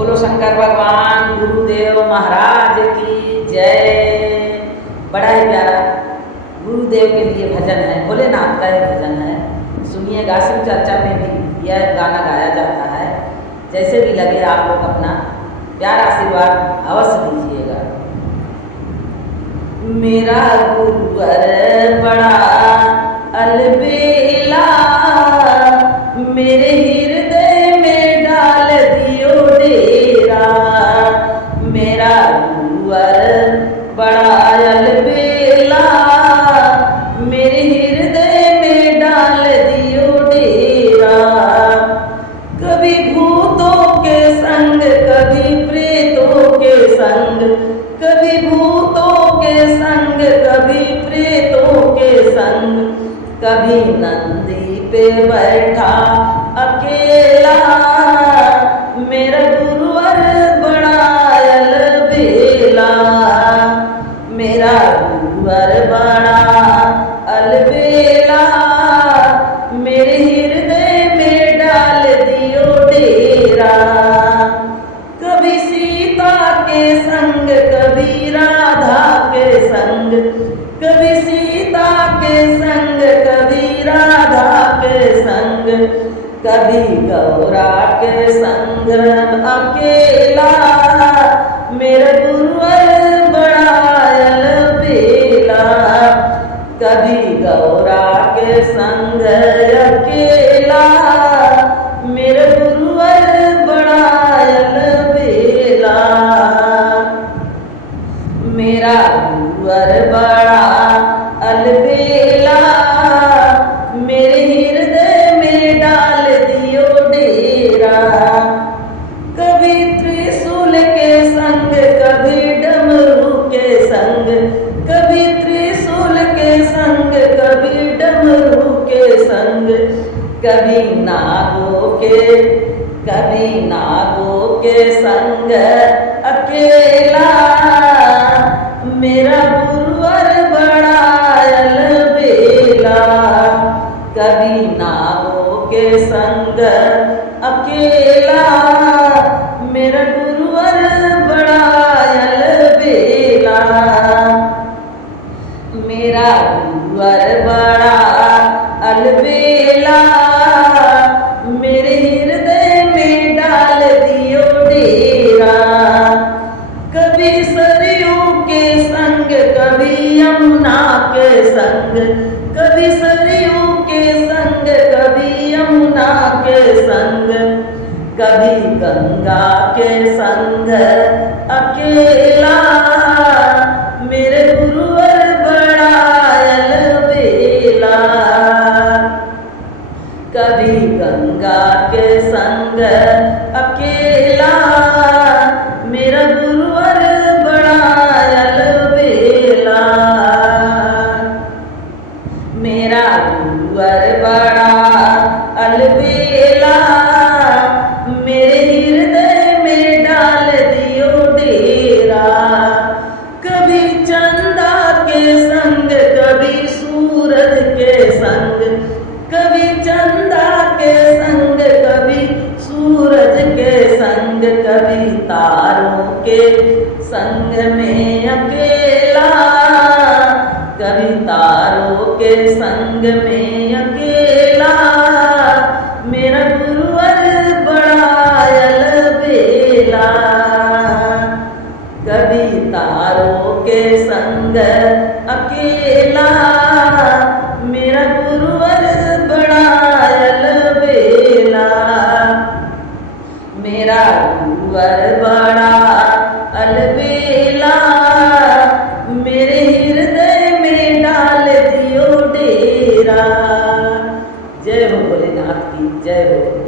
बोलो शंकर भगवान गुरुदेव महाराज की जय। बड़ा ही प्यारा गुरुदेव के लिए भजन है, भोलेनाथ का एक भजन है। सुनिएगा, शिव चर्चा में भी यह गाना गाया जाता है। जैसे भी लगे आप लोग अपना प्यार आशीर्वाद अवश्य दीजिएगा। मेरा गुरुवर बड़ा अलबेला, मेरे हृदय में डाल दियो डेरा। मेरा गुरुवर बड़ा अलबेला, मेरे हृदय में डाल दियो डेरा। कभी भूतों के संग, कभी प्रेतों के संग, कभी भूतों के संग, कभी प्रेतों के संग, कभी नंदी पे बैठा अकेला। मेरा गुरुवर बड़ा अलबेला, मेरा गुरुवर बड़ा अलबेला, मेरे हृदय में डाल दियो डेरा। कभी सीता के संग, कभी राधा के संग, कभी सीता के संग, कभी राधा के संग, कभी गौरा के संग अकेला। मेरा गुरुवर बड़ा अलबेला, कभी गौरा के संग अकेला। मेरा गुरुवर बड़ा अलबेला, मेरा गुरुवर बड़ा अलबेला, मेरे हृदय में डाल दियो डेरा। कभी त्रिशूल के संग, कभी डमरू के संग, कभी त्रिशूल के संग, कभी डमरू के संग, कभी नागों के संग अकेला। मेरा गुरुवर बड़ा अलबेला, कभी नागों के संग अकेला। मेरा गुरुवर बड़ा अलबेला, मेरा गुरुवर बड़ा अलबेला, मेरे हृदय में डाल दियो डेरा। कभी सरयू के संग, कभी यमुना के संग, कभी सरयू के संग, कभी यमुना के संग, कभी गंगा के संग अकेला। मेरे गुरुवर बड़ा अलबेला, कभी गंगा के संग अकेला। मेरा गुरुवर बड़ा अलबेला, मेरा गुरुवर बड़ा अलबेला, मेरे हृदय में डाल दियो डेरा। कभी चंदा के संग, कभी सूरज के संग, कभी चंदा के संग, कभी सूरज के संग, कभी तारों के संग में अकेला। कभी तारों के संग में अकेला। मेरा गुरुवर बड़ा अलबेला, कभी तारों के संग अकेला। मेरा गुरुवर बड़ा अलबेला, मेरा गुरुवर बड़ा अलबेला, मेरे हृदय में डाल दियो डेरा। जय हो भोलेनाथ की जय हो।